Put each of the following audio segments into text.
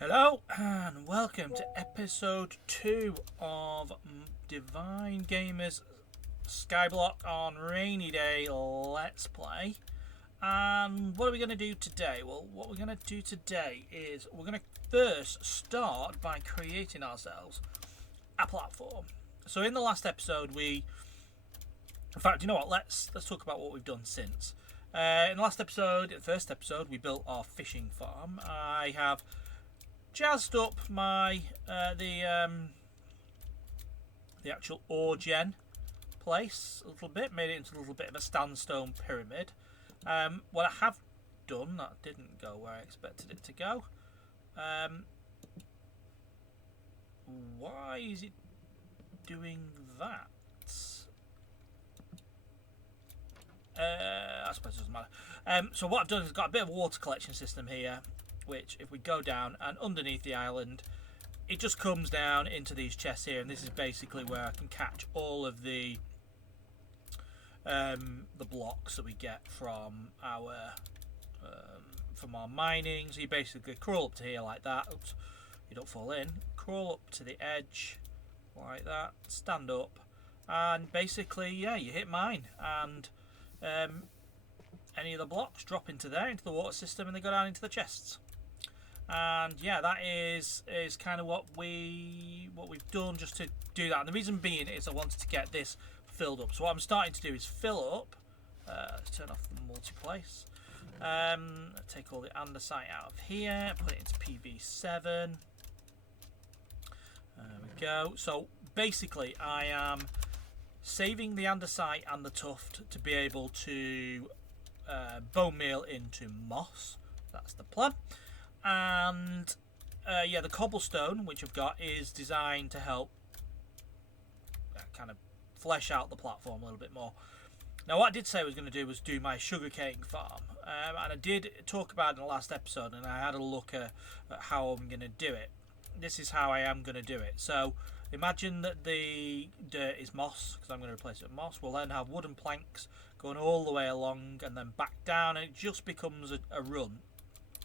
Hello and welcome to episode 2 of Divine Gamers Skyblock on Rainy Day Let's Play. And what are we going to do today? Well, what we're going to do today is we're going to first start by creating ourselves a platform. So in the last episode in fact, you know what, let's talk about what we've done since. In the first episode, we built our fishing farm. I have jazzed up my the actual ore gen place a little bit, made it into a little bit of a sandstone pyramid. What I have done, that didn't go where I expected it to go. Why is it doing that? I suppose it doesn't matter. So what I've done is got a bit of a water collection system here, which if we go down and underneath the island, it just comes down into these chests here, and this is basically where I can catch all of the blocks that we get from our mining. So you basically crawl up to here like that. Oops, you don't fall in. Crawl up to the edge like that, stand up, and basically, yeah, you hit mine, and any of the blocks drop into there, into the water system, and they go down into the chests. And yeah, that is kind of what we've done just to do that. And the reason being is I wanted to get this filled up. So what I'm starting to do is fill up. Let's turn off the multi-place. Take all the andesite out of here, put it into PV7. There we go. So basically, I am saving the andesite and the tuft to be able to bone meal into moss. That's the plan. And yeah, the cobblestone which I've got is designed to help kind of flesh out the platform a little bit more. Now what I did say I was going to do was do my sugarcane farm, and I did talk about it in the last episode, and I had a look at how I'm going to do it. This is how I am going to do it. So imagine that the dirt is moss, because I'm going to replace it with moss. We'll then have wooden planks going all the way along and then back down, and it just becomes a run.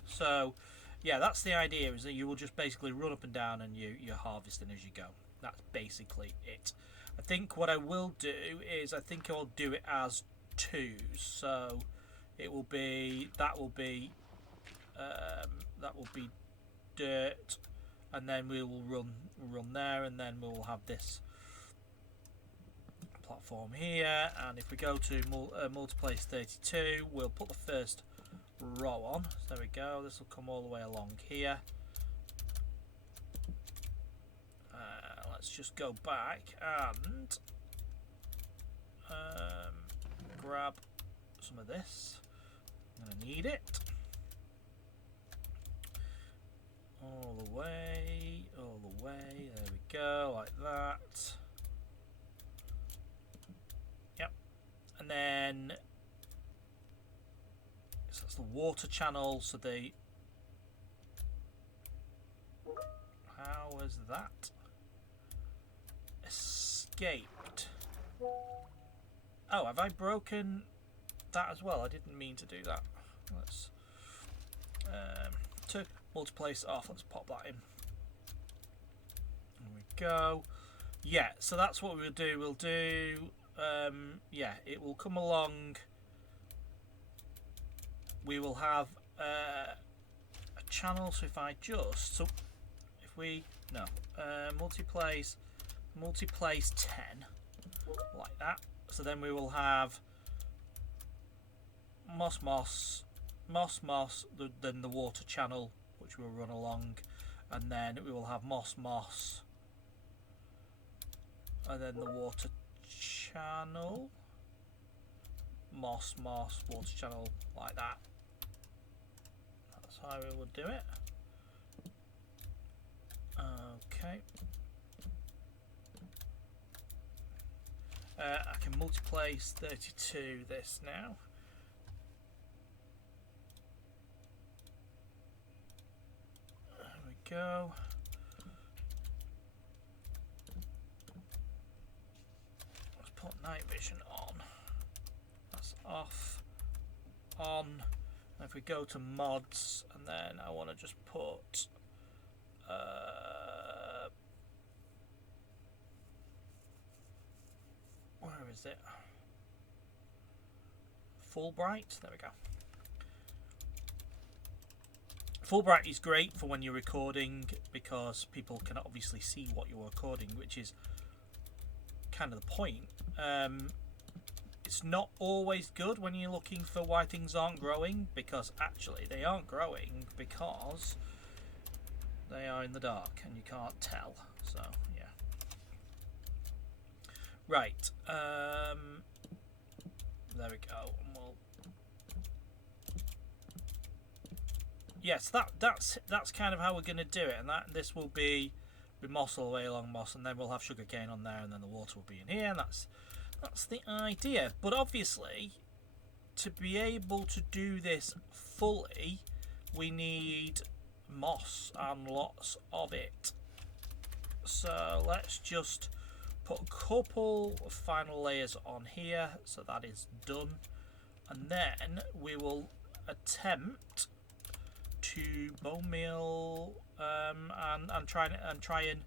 So yeah, that's the idea, is that you will just basically run up and down and you're harvesting as you go. That's basically it. I think what I will do is I think I'll do it as twos. So it will be that will be dirt, and then we will run there, and then we will have this platform here. And if we go to multiplace 32, we'll put the first row on. So there we go, this will come all the way along here. Let's just go back and grab some of this. I'm going to need it all the way, there we go, like that. Yep. And then so that's the water channel. So how was that? Escaped. Oh, have I broken that as well? I didn't mean to do that. Let's to multiplace off. Let's pop that in. There we go. Yeah, so that's what we'll do. We'll do yeah, it will come along. We will have a channel. So if I just multiplace 10 like that. So then we will have moss, then the water channel which will run along, and then we will have moss, and then the water channel, moss, water channel, like that. That's how we will do it. Okay. I can multiplace 32 this now. There we go. Let's put night vision on. That's off. On. And if we go to mods, and then I want to just put where is it? Fulbright. There we go. Fulbright is great for when you're recording because people can obviously see what you're recording, which is kind of the point. It's not always good when you're looking for why things aren't growing, because actually they aren't growing because they are in the dark and you can't tell. So yeah. Right. There we go. And we'll... Yes, that's kind of how we're going to do it, and this will be with moss all the way along moss, and then we'll have sugarcane on there, and then the water will be in here, and that's the idea. But obviously, to be able to do this fully, we need moss and lots of it. So let's just put a couple of final layers on here, so that is done, and then we will attempt to bone meal and try and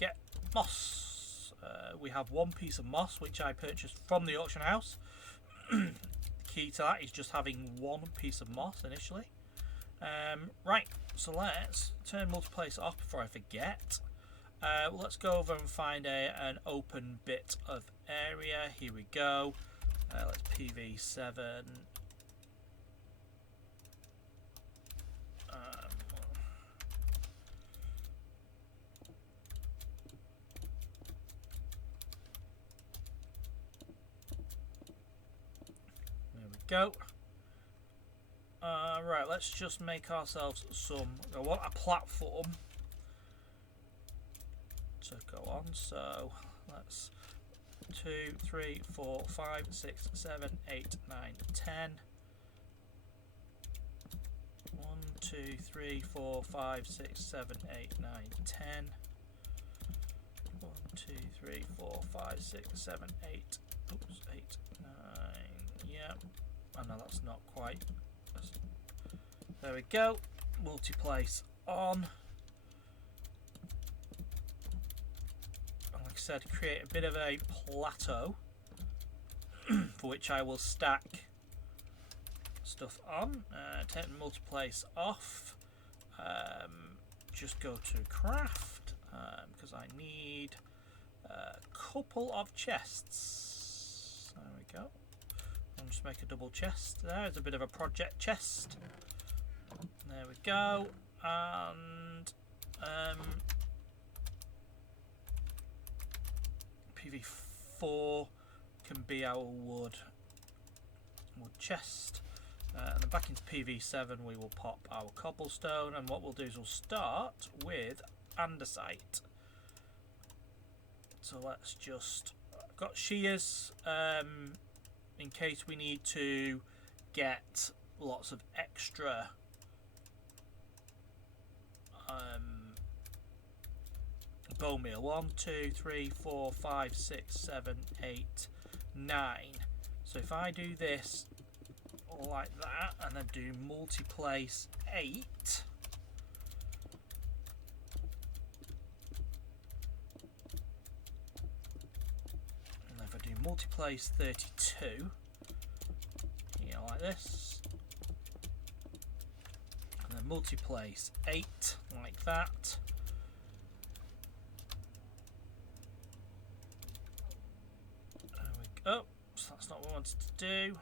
get moss. We have one piece of moss which I purchased from the auction house. The key to that is just having one piece of moss initially. Right, so let's turn multiplace off before I forget. Let's go over and find an open bit of area. Here we go. Let's PV7. There we go. Right, let's just make ourselves some. I want a platform to go on, so let's 2, 3, 4, 5, 6, 7, 8, 9, 10. 1, 2, 3, 4, 5, 6, 7, 8, 9, 10. 1, 2, 3, 4, 5, 6, 7, 8. Oops, 8, 9. Yeah. Oh no, that's not quite. There we go. Multi-place on. Like I said, create a bit of a plateau for which I will stack stuff on. Take the multi-place off. Just go to craft because I need a couple of chests. There we go. I'll just make a double chest. There's a bit of a project chest. There we go. And PV4 can be our wood chest. And then back into PV7 we will pop our cobblestone, and what we'll do is we'll start with andesite. So let's just, I've got shears in case we need to get lots of extra bone meal. 1, 2, 3, 4, 5, 6, 7, 8, 9. So if I do this like that and then do multi-place 8, and if I do multi-place 32, you know, like this, and then multi-place 8 like that. There we go. So that's not what I wanted to do.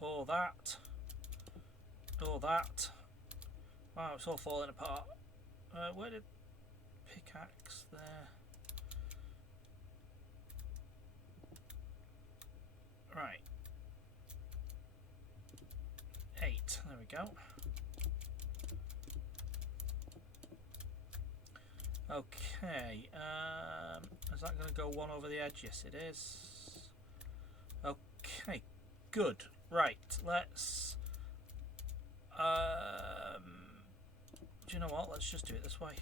Or that. Or that. Wow, it's all falling apart. Where did pickaxe there? Right. 8. There we go. Okay. Is that going to go one over the edge? Yes, it is. Okay. Good. Right. Let's. Do you know what? Let's just do it this way.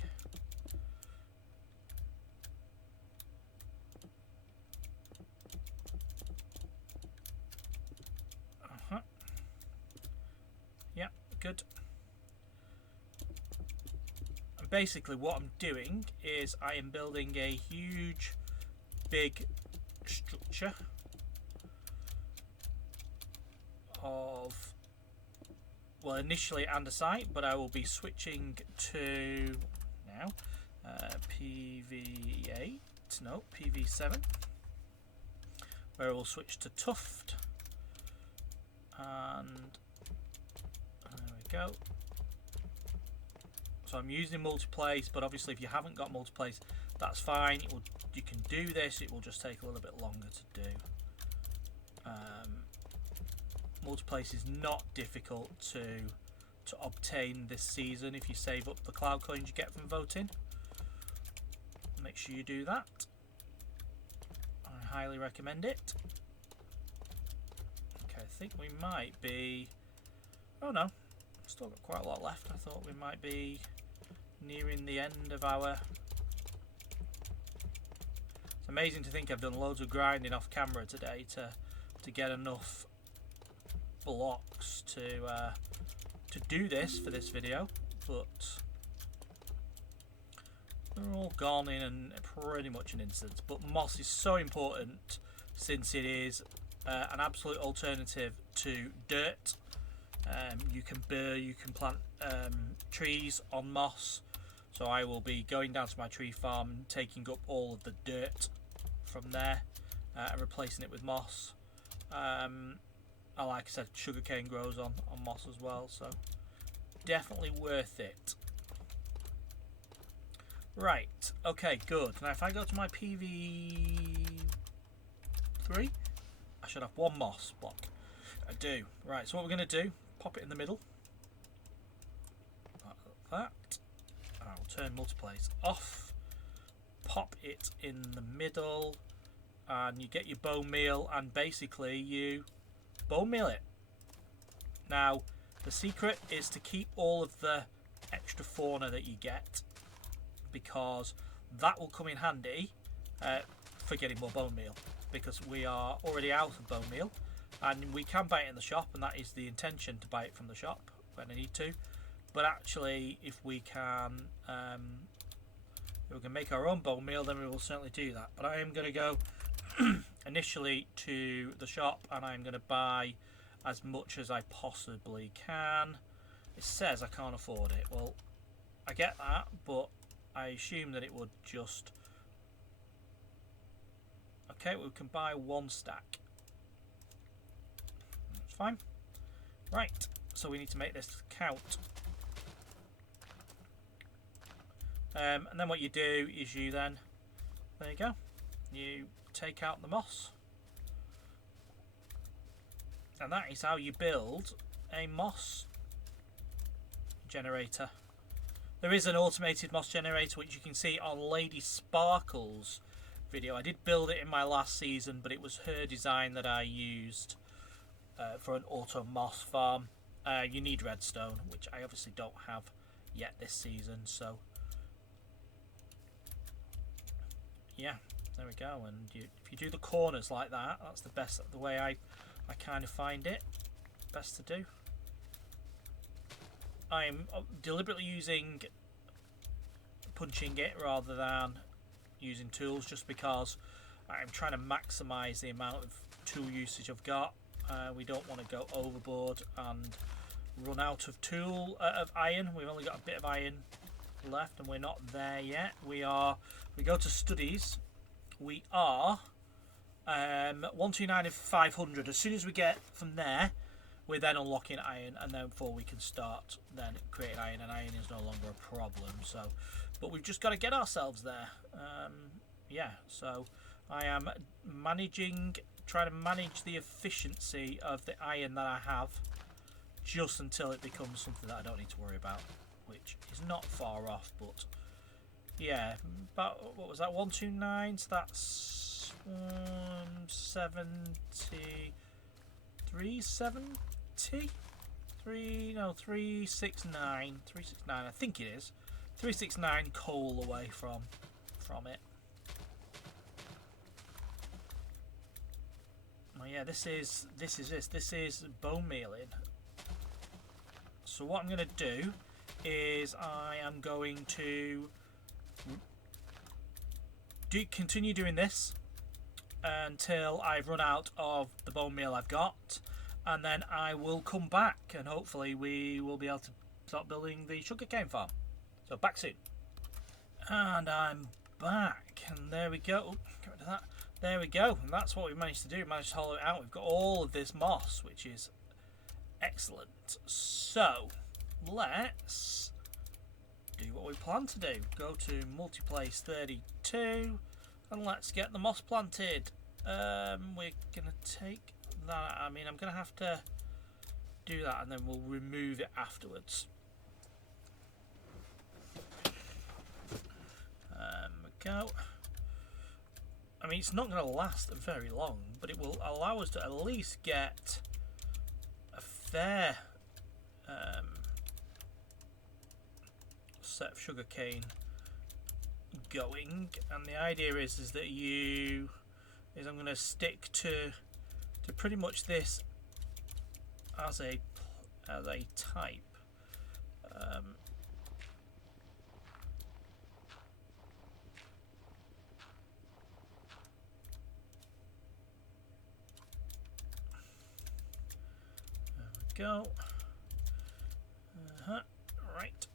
Good. And basically what I'm doing is I am building a huge big structure of, well, initially andesite, but I will be switching to now PV7, where we'll switch to Tuft, and there we go. So I'm using multiplace, but obviously if you haven't got multiplace, that's fine. You can do this, it will just take a little bit longer to do. Multiplace is not difficult to obtain this season if you save up the cloud coins you get from voting. Make sure you do that. I highly recommend it. Okay, I think we might be... Oh no, still got quite a lot left. I thought we might be nearing the end of our... It's amazing to think I've done loads of grinding off camera today to get enough blocks to do this for this video, but they're all gone in pretty much an instant. But moss is so important since it is an absolute alternative to dirt. You can burr, you can plant trees on moss, so I will be going down to my tree farm and taking up all of the dirt from there and replacing it with moss. Like I said, sugarcane grows on moss as well, so definitely worth it. Right, okay, good. Now if I go to my PV3, I should have one moss block. I do. Right, so what we're going to do, pop it in the middle. Like that. I'll turn multiplace off. Pop it in the middle. And you get your bone meal, and basically you bone meal it. Now the secret is to keep all of the extra fauna that you get, because that will come in handy for getting more bone meal, because we are already out of bone meal and we can buy it in the shop, and that is the intention, to buy it from the shop when I need to. But actually if we can make our own bone meal, then we will certainly do that. But I am going to go initially to the shop, and I'm going to buy as much as I possibly can. It says I can't afford it. Well, I get that, but I assume that it would just... Okay, we can buy one stack. That's fine. Right, so we need to make this count. And then what you do is you then... There you go. You take out the moss, and that is how you build a moss generator. There is an automated moss generator which you can see on Lady Sparkle's video. I did build it in my last season, but it was her design that I used for an auto moss farm. You need redstone, which I obviously don't have yet this season, so yeah. There we go, and if you do the corners like that, that's the way I kind of find it best to do. I'm deliberately using punching it rather than using tools, just because I'm trying to maximise the amount of tool usage I've got. We don't want to go overboard and run out of iron. We've only got a bit of iron left, and we're not there yet. We go to studies. We are 129 of 500. As soon as we get from there, we're then unlocking iron, and then before we can start then creating iron, and iron is no longer a problem. So, but we've just got to get ourselves there. Yeah, so I am trying to manage the efficiency of the iron that I have, just until it becomes something that I don't need to worry about, which is not far off. But yeah, about, what was that, 129, so that's 369, 369, I think it is 369 coal away from it. Oh yeah, this is bone mealing. So what I'm going to do is I am going to continue doing this until I've run out of the bone meal I've got, and then I will come back and hopefully we will be able to start building the sugarcane farm. So back soon. And I'm back, and there we go. Ooh, get rid of that. There we go, and that's what we managed to do. We managed to hollow it out. We've got all of this moss, which is excellent. So let's do what we plan to do. Go to multiplace 32 and let's get the moss planted. We're gonna take that. I mean, I'm gonna have to do that, and then we'll remove it afterwards. Go. I mean, it's not going to last very long, but it will allow us to at least get a fair set of sugarcane going. And the idea is that I'm going to stick to pretty much this as a type. Go. Right.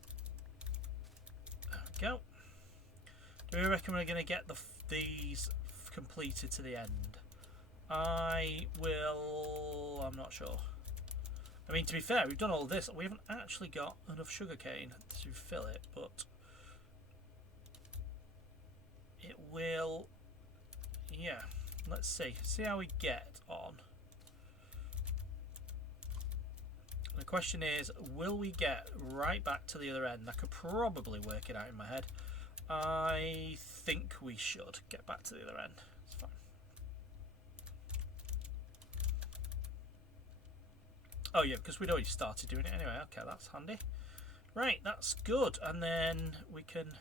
There we go. Do we reckon we're going to get these completed to the end? I'm not sure. I mean, to be fair, we've done all this. We haven't actually got enough sugarcane to fill it, but it will. Yeah. Let's see. See how we get on. The question is, will we get right back to the other end? I could probably work it out in my head. I think we should get back to the other end. It's fine. Oh yeah, because we'd already started doing it anyway. Okay, that's handy. Right, that's good. And then we can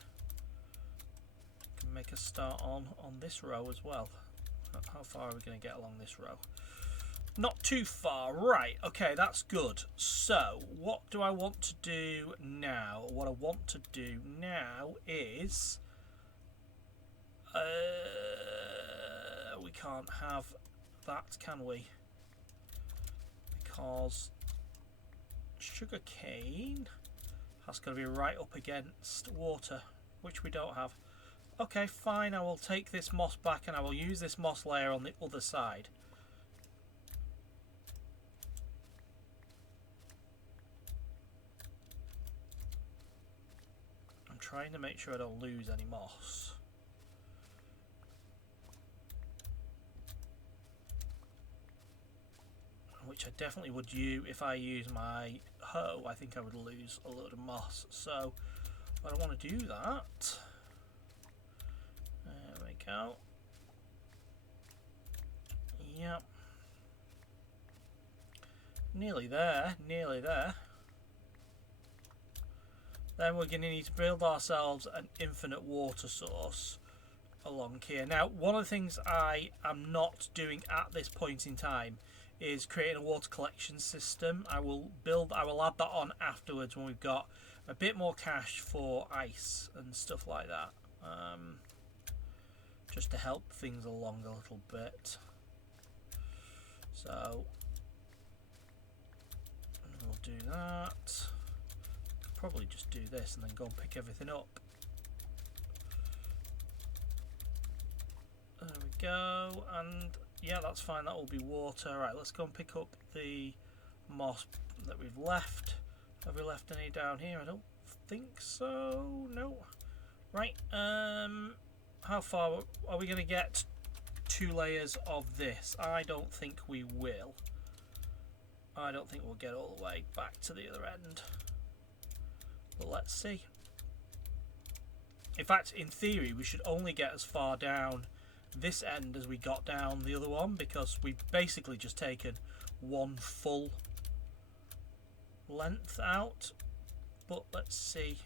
make a start on this row as well. How far are we going to get along this row? Not too far. Right, okay, that's good. So what do I want to do now? What I want to do now is we can't have that, can we? Because sugarcane has got to be right up against water, which we don't have. Okay, fine, I will take this moss back and I will use this moss layer on the other side. Trying to make sure I don't lose any moss. Which I definitely would do if I use my hoe. I think I would lose a load of moss. So I don't want to do that. There we go. Yep. Nearly there. Nearly there. Then we're going to need to build ourselves an infinite water source along here. Now, one of the things I am not doing at this point in time is creating a water collection system. I will add that on afterwards when we've got a bit more cash for ice and stuff like that. Just to help things along a little bit. So we'll do that. Probably just do this and then go and pick everything up. There we go, and yeah, that's fine, that will be water. Right, let's go and pick up the moss that we've left. Have we left any down here? I don't think so. No. Right, how far are we going to get? 2 layers of this? I don't think we will. I don't think we'll get all the way back to the other end. But let's see. In fact, in theory, we should only get as far down this end as we got down the other one, because we've basically just taken one full length out. But let's see.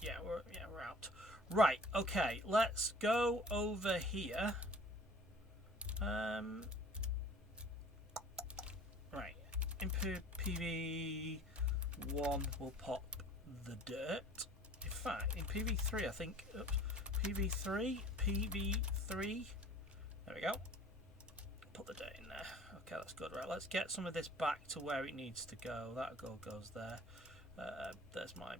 Yeah, we're out. Right. Okay. Let's go over here. Right. In PV1, we'll pop the dirt. In fact, in PV3, I think, oops, PV3, there we go. Put the dirt in there. Okay, that's good. Right, let's get some of this back to where it needs to go. That goes there. There's my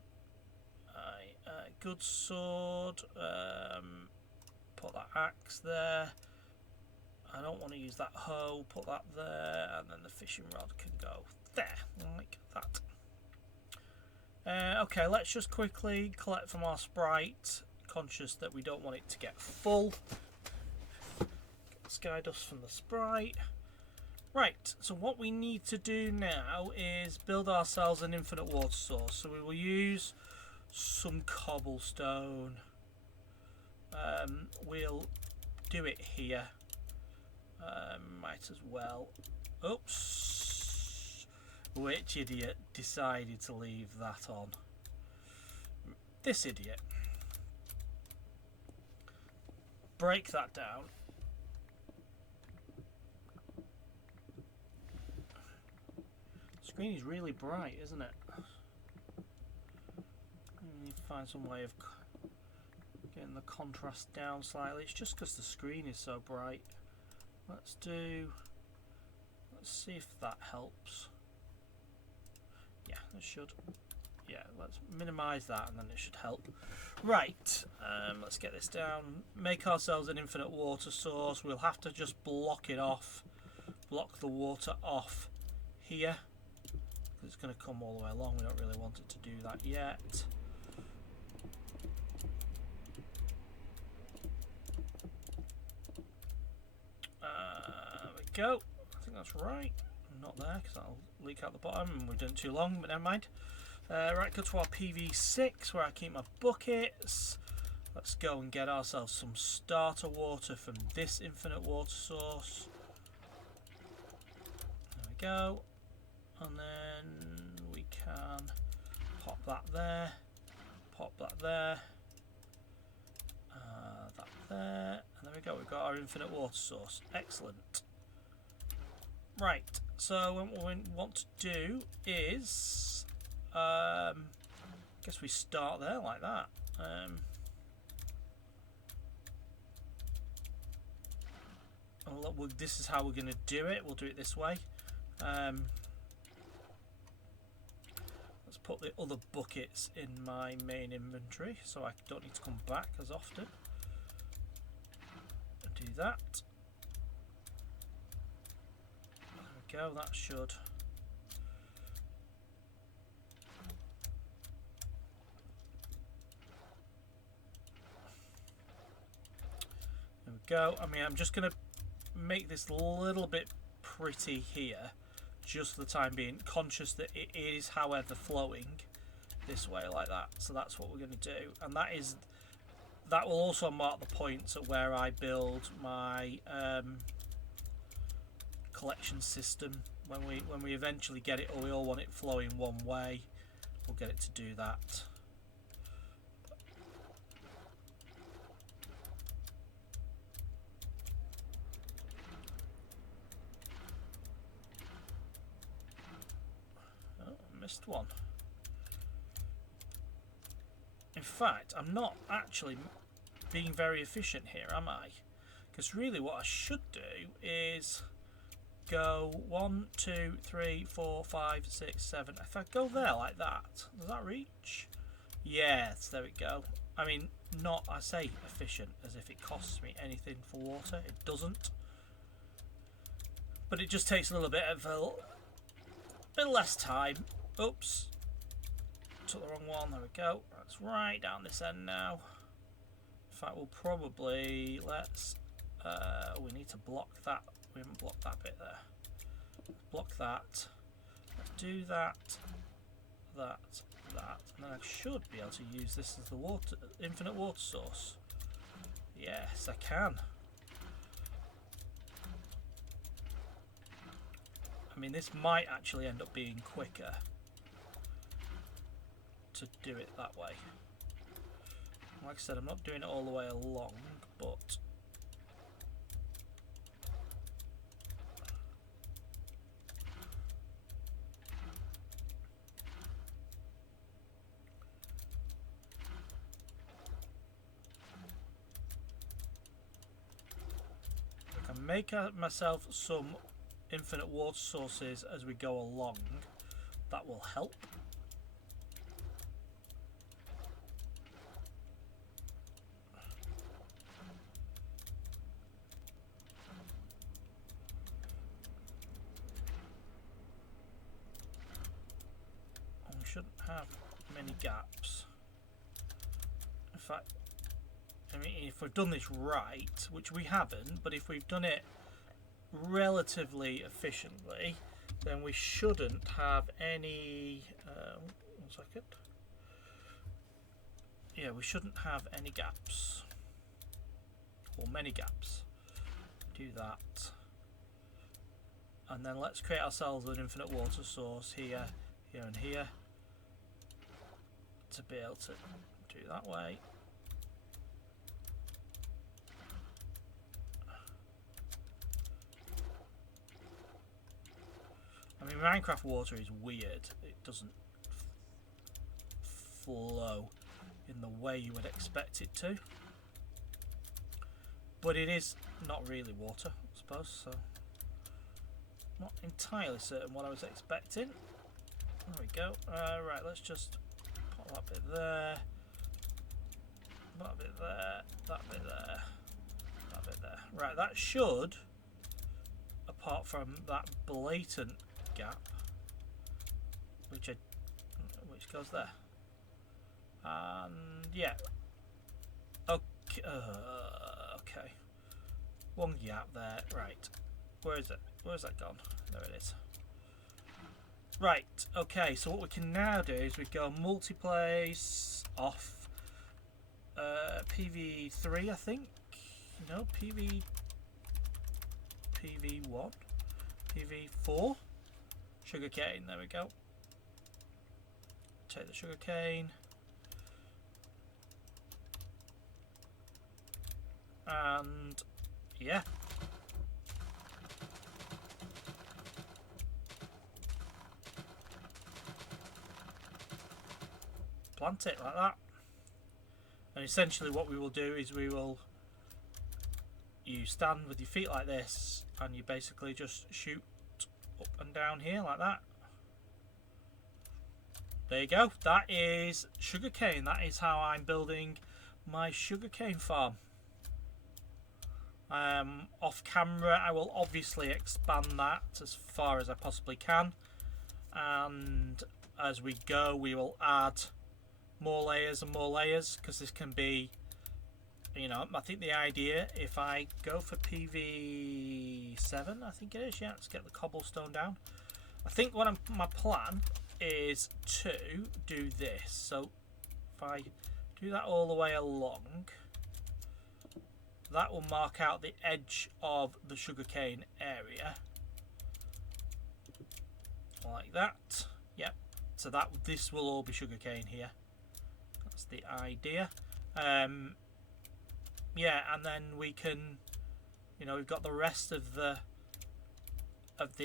good sword. Put that axe there. I don't want to use that hoe. Put that there, and then the fishing rod can go there, like that. Okay, let's just quickly collect from our sprite, conscious that we don't want it to get full. Get sky dust from the sprite. Right, so what we need to do now is build ourselves an infinite water source. So we will use some cobblestone. We'll do it here. Might as well. Oops. Which idiot decided to leave that on? This idiot. Break that down. The screen is really bright, isn't it? I need to find some way of getting the contrast down slightly. It's just because the screen is so bright. Let's see if that helps. Yeah, it should. Yeah, let's minimize that and then it should help. Right, let's get this down. Make ourselves an infinite water source. We'll have to just block it off. Block the water off here. It's going to come all the way along. We don't really want it to do that yet. There we go. I think that's right. Not there because that'll leak out the bottom and we've done it too long, but never mind. Right, go to our PV6 where I keep my buckets. Let's go and get ourselves some starter water from this infinite water source. There we go. And then we can pop that there, pop that there, that there, and there we go. We've got our infinite water source. Excellent. Right, so what we want to do is, I guess we start there like that. This is how we're going to do it. We'll do it this way. Let's put the other buckets in my main inventory so I don't need to come back as often. Do that. There we go, that should. There we go. I mean, I'm just going to make this a little bit pretty here, just for the time being, conscious that it is, however, flowing this way like that. So that's what we're going to do, and that will also mark the points at where I build my collection system. When we eventually get it, or we all want it flowing one way, we'll get it to do that. Missed one. In fact, I'm not actually being very efficient here, am I? Because really what I should do is go 1, 2, 3, 4, 5, 6, 7. If I go there like that, does that reach? Yes, there we go. I mean, not, I say efficient as if it costs me anything for water. It doesn't. But it just takes a little bit of a bit less time. Oops, took the wrong one. There we go. That's right down this end now. In fact, we'll probably we need to block that. We haven't blocked that bit there. Block that. Let's do that, that, and then I should be able to use this as the infinite water source. Yes, I can. I mean, this might actually end up being quicker to do it that way. Like I said, I'm not doing it all the way along, but make myself some infinite water sources as we go along, that will help. We shouldn't have many gaps. In fact, I mean, if we've done this right, which we haven't, but if we've done it relatively efficiently, then we shouldn't have any. 1 second. Yeah, we shouldn't have any gaps, or many gaps. Do that, and then let's create ourselves an infinite water source here, here, and here to be able to do that way. I mean, Minecraft water is weird. It doesn't flow in the way you would expect it to. But it is not really water, I suppose, so not entirely certain what I was expecting. There we go. Right, let's just put that bit there, that bit there, that bit there, that bit there. Right, that should, apart from that blatant gap, which goes there, and yeah, okay, okay, one gap there. Right, where is it? Where's that gone? There it is. Right, okay, so what we can now do is we go multiplace off PV3, I think. No, PV1, PV4. Sugarcane, there we go. Take the sugarcane. And yeah. Plant it like that. And essentially what we will do is you stand with your feet like this and you basically just shoot up and down here like that. There you go. That is sugarcane. That is how I'm building my sugarcane farm. Off camera I will obviously expand that as far as I possibly can, and as we go we will add more layers and more layers, because this can be, you know, I think the idea, if I go for PV7, I think it is, yeah, let's get the cobblestone down. I think what my plan is to do this. So if I do that all the way along, that will mark out the edge of the sugarcane area, like that. Yep. So this will all be sugarcane here. That's the idea. Yeah, and then we can, you know, we've got the rest of the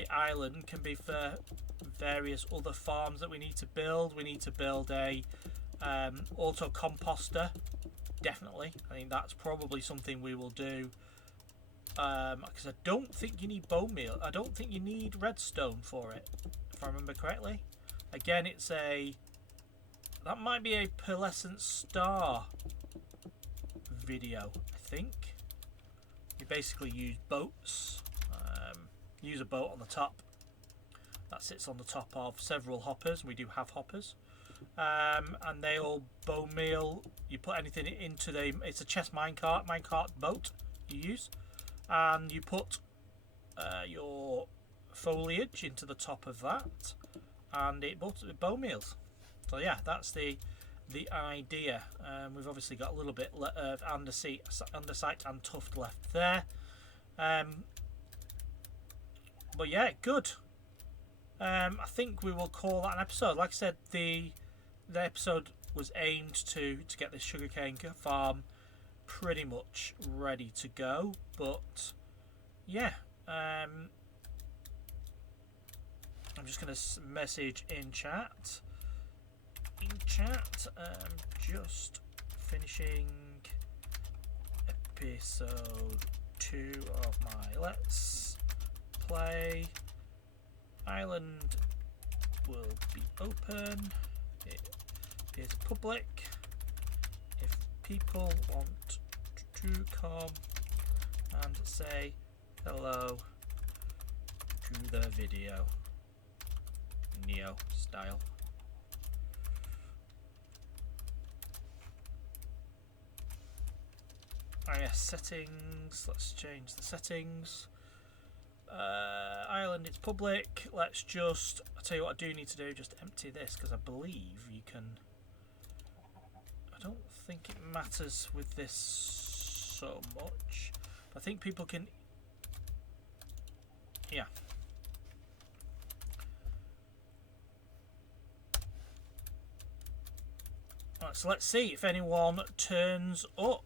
island can be for various other farms that we need to build. We need to build a auto composter, definitely. I think that's probably something we will do, because I don't think you need bone meal. I don't think you need redstone for it, if I remember correctly. Again, that might be a pearlescent star video, I think. You basically use boats. Use a boat on the top that sits on the top of several hoppers. We do have hoppers, and they all bone meal. You put anything into it's a chest minecart boat you use, and you put your foliage into the top of that, and it bone meals. So yeah, that's the idea. We've obviously got a little bit of andesite and tuft left there, but yeah, good. I think we will call that an episode. Like I said, the episode was aimed to get this sugarcane farm pretty much ready to go, but yeah, I'm just going to message in chat. Just finishing episode 2 of my Let's Play. Island will be open. It is public. If people want to come and say hello to the video, Neo style. Oh yes, settings. Let's change the settings. Island, it's public. Let's just, I'll tell you what I do need to do, just empty this, because I believe you can, I don't think it matters with this so much. I think people can, yeah. Alright, so let's see if anyone turns up.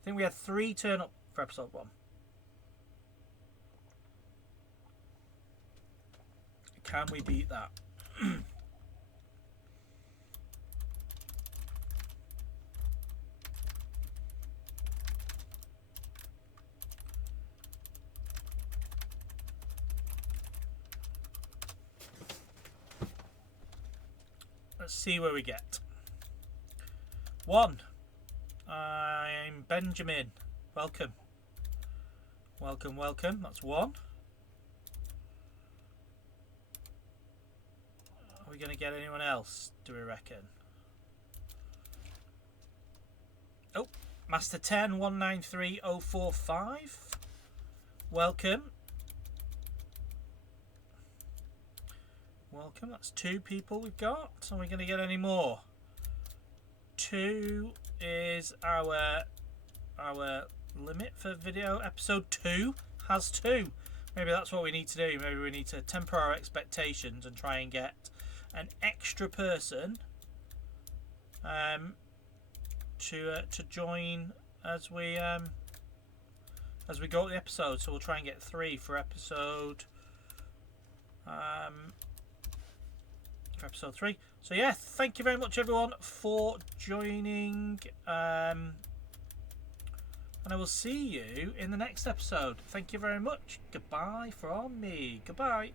I think we had 3 turn up for episode 1. Can we beat that? Let's see where we get. 1. I'm Benjamin. Welcome. Welcome, welcome. That's 1. Are we going to get anyone else, do we reckon? Oh, Master 10 193045. Welcome. Welcome. That's 2 people we've got. Are we going to get any more? 2 is our limit for video. Episode 2 has 2. Maybe that's what we need to do. Maybe we need to temper our expectations and try and get an extra person to join as we go at the episode. So we'll try and get 3 for episode 3. So yeah, thank you very much everyone for joining, and I will see you in the next episode. Thank you very much. Goodbye from me. Goodbye.